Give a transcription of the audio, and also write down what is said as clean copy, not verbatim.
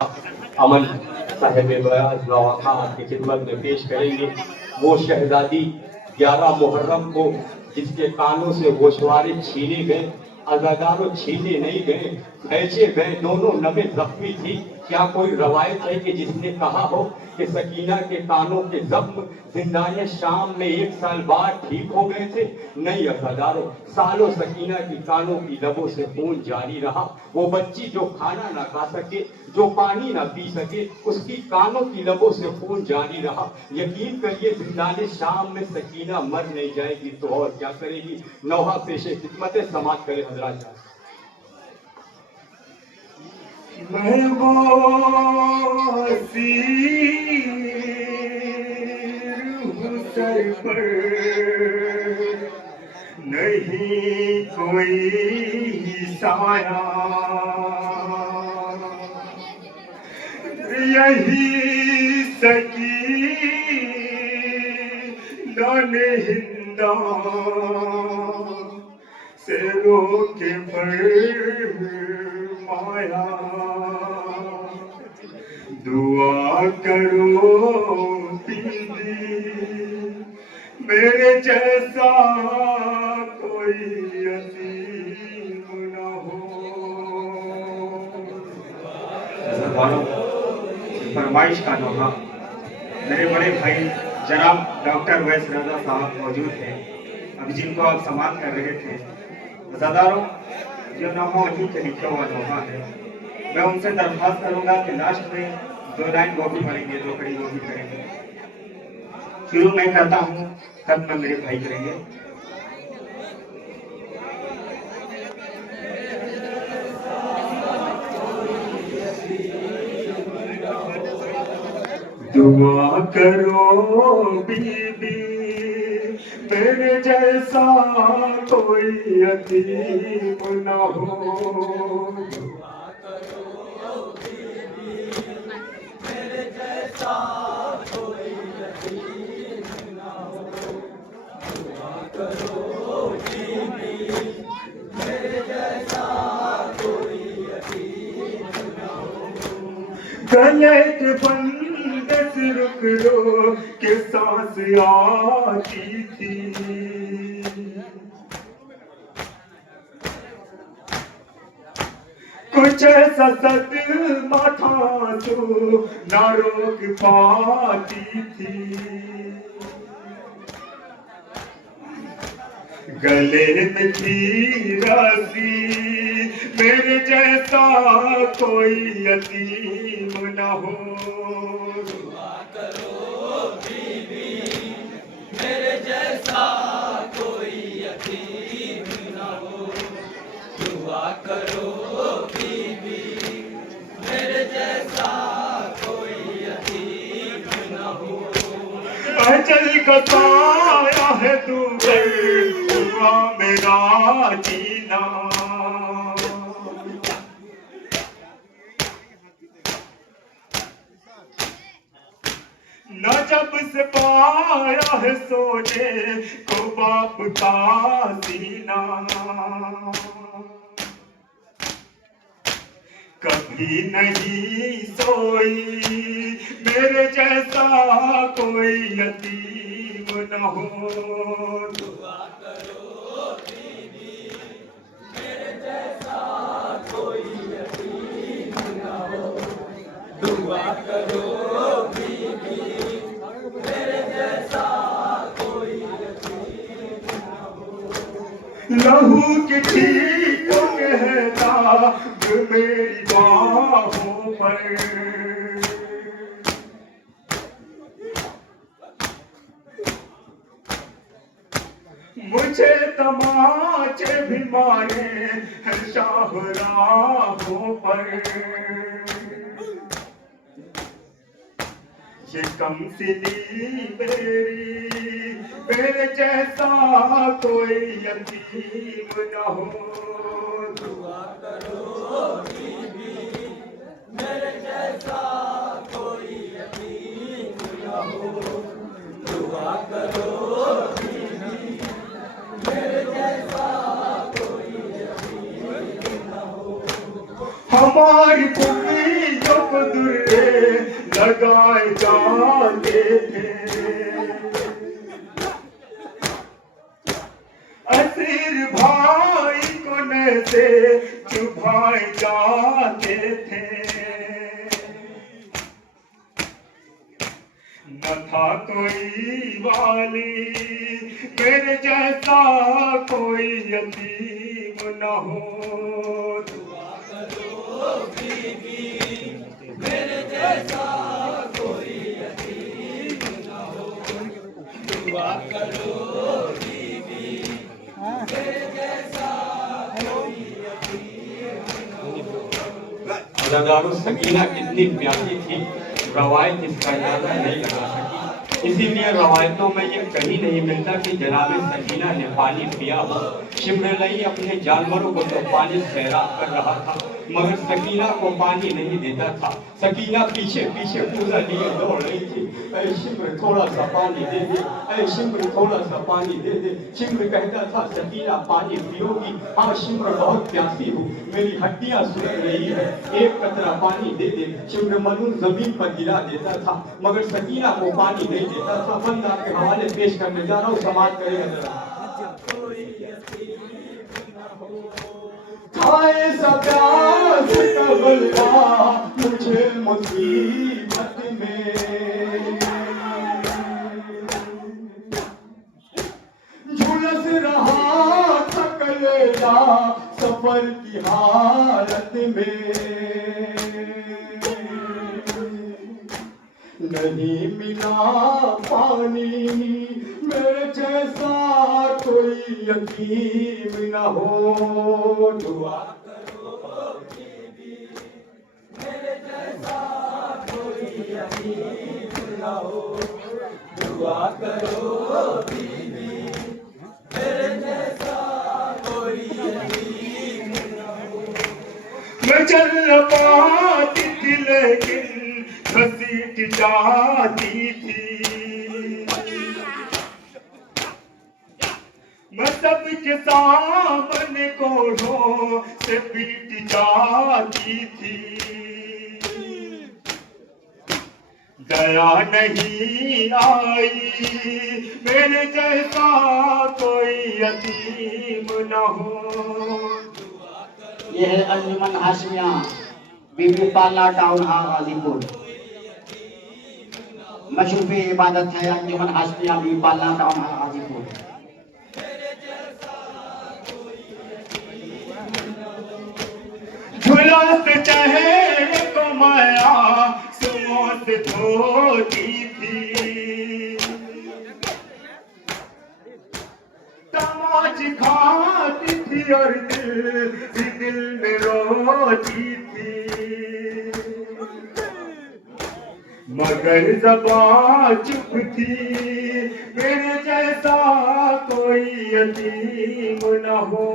अमन साहिब बयाज नवाखा की खिदमत में पेश करेंगे। वो शहजादी 11 मुहर्रम को जिसके कानों से गोशवारे छीने गए, अज़ादारों छीने नहीं गए, खैचे गए, दोनों नगें जख्मी थी। क्या कोई रवायत है कि जिसने कहा हो कि सकीना के कानों के जख्म जिंदाने शाम में 1 साल बाद ठीक हो गए थे? नहीं अज़ादारों, सालों सकीना की कानों की लबों से खून जारी रहा। वो बच्ची जो खाना ना खा सके, जो पानी ना पी सके, उसकी कानों की लबों से खून जारी रहा। यकीन करिए जिंदाने शाम में सकीना मर नहीं जाएगी तो और क्या करेगी। नौहा पेशे खिदमत समाज करे हजरात। मैं वो असीर हूँ सर पर, नहीं कोई साया, यही सकी दाने हिंदा से रोके माया। दुआ करो दीदी मेरे जैसा कोई यतीम न हो। फरमाइश का नौहा मेरे बड़े भाई जनाब डॉक्टर वैस रजा साहब मौजूद हैं, अभी जिनको आप सम्मान कर रहे थे। वज़ादारों, जो नौहा वहीं के लिखे हुआ नौहा है। मैं उनसे दरख्वास्त करूंगा कि लास्ट में 2 लाइन वो भी पढ़ेंगे, 2 कड़ी वो भी करेंगे। शुरू मैं करता हूँ, तब मैं मेरे भाई करेंगे। दुआ करो बीबी मेरे जैसा कोई यतीम न हो। दुआ करो बीबी मेरे जैसा कोई यतीम न हो। दुआ करो बीबी मेरे जैसा कोई यतीम न हो। गले के बंदे से रुक रो के सांस आती थी, कुछ ऐसा सदमा था तो ना रोक पाती थी। गले में थी राशि मेरे जैसा कोई यतीम न हो। दुआ करो बीबी मेरे जैसा कोई यतीम न हो। दुआ करो बीबी मेरे जैसा कोई यतीम न हो। अजल का साया है दूर हुआ मेरा जीना, न जब से पाया है सोने को बाप का सीना। कभी नहीं सोई मेरे जैसा कोई यतीम न हो। दुआ करो बीबी मेरे जैसा कोई यतीम न हो। दुआ करो बीबी मेरे जैसा कोई यतीम न हो। लहू की छींटों में दाग मेरी बाहों पर, मुझे तमाचे भी मारे हैं शाहराहों पर। ये कमसिनी मेरे जैसा कोई यतीम न हो। दुआ करो बीबी मेरे जैसा कोई यतीम न हो। दुआ करो बीबी मेरे जैसा कोई यतीम न हो। हमारी पुत्री को पे लगाए जाते थे, असीर भाई को नशे चुभाए जाते थे। न था कोई वाली मेरे जैसा कोई यतीम न हो, दुआ करो बीबी मेरे जैसा कोई यतीम न हो, दुआ करो बीबी मेरे जैसा कोई यतीम न हो। अदादारो सकीना कितनी प्यारी थी, रवायत इसका अंदाजा नहीं लगा सकी। इसीलिए रवायतों में ये कहीं नहीं मिलता कि जनाब सकीना ने पानी पिया हो। शिमरलई अपने जानवरों को तो पानी सैराब कर रहा था, मगर सकीना को पानी नहीं देता था। सकीना पीछे पीछे पूरा लिए दौड़ रही थी, ऐ शिमर थोड़ा सा पानी दे दे, ऐ शिमर थोड़ा सा पानी दे दे। शिमर कहता था सकीना पानी पियोगी? हाँ शिमर बहुत प्यासी हूँ, मेरी हड्डियां सूख रही है, एक कतरा पानी दे दे। शिमर मलून जमीन पर गिरा देता था, मगर सकीना को पानी नहीं देता था। बंदा के हवाले पेश करने जा रहा हूँ, समाज करेगा जरा। खाए सब प्यास का बलवा मुझे मुसीबत में, झुलस रहा था कलेजा सफर की हालत में, नहीं मिला पानी मेरे जैसा कोई यतीम न हो, दुआ करो बीबी मेरे जैसा कोई यतीम न हो, दुआ करो बीबी मेरे जैसा कोई यतीम न हो। मैं चल पाती थी लेकिन घसीट जाती थी, मैं सबके सामने कोढ़ों से पीट जाती थी। दया नहीं आई मेरे जैसा कोई यतीम न हो। यह है अंजुमन हाशमिया बीबी पाला टाउन हाल गाजीपुर। मशरूफ इबादत है अंजुमन हाशमिया बीबी पाला टाउन हाल गाजीपुर। झुलस चेहरे को माया सुमों से धोती थी, तमाच खाती थी और दिल में रोती थी, मगर ज़बान चुप थी मेरे जैसा कोई यतीम न हो।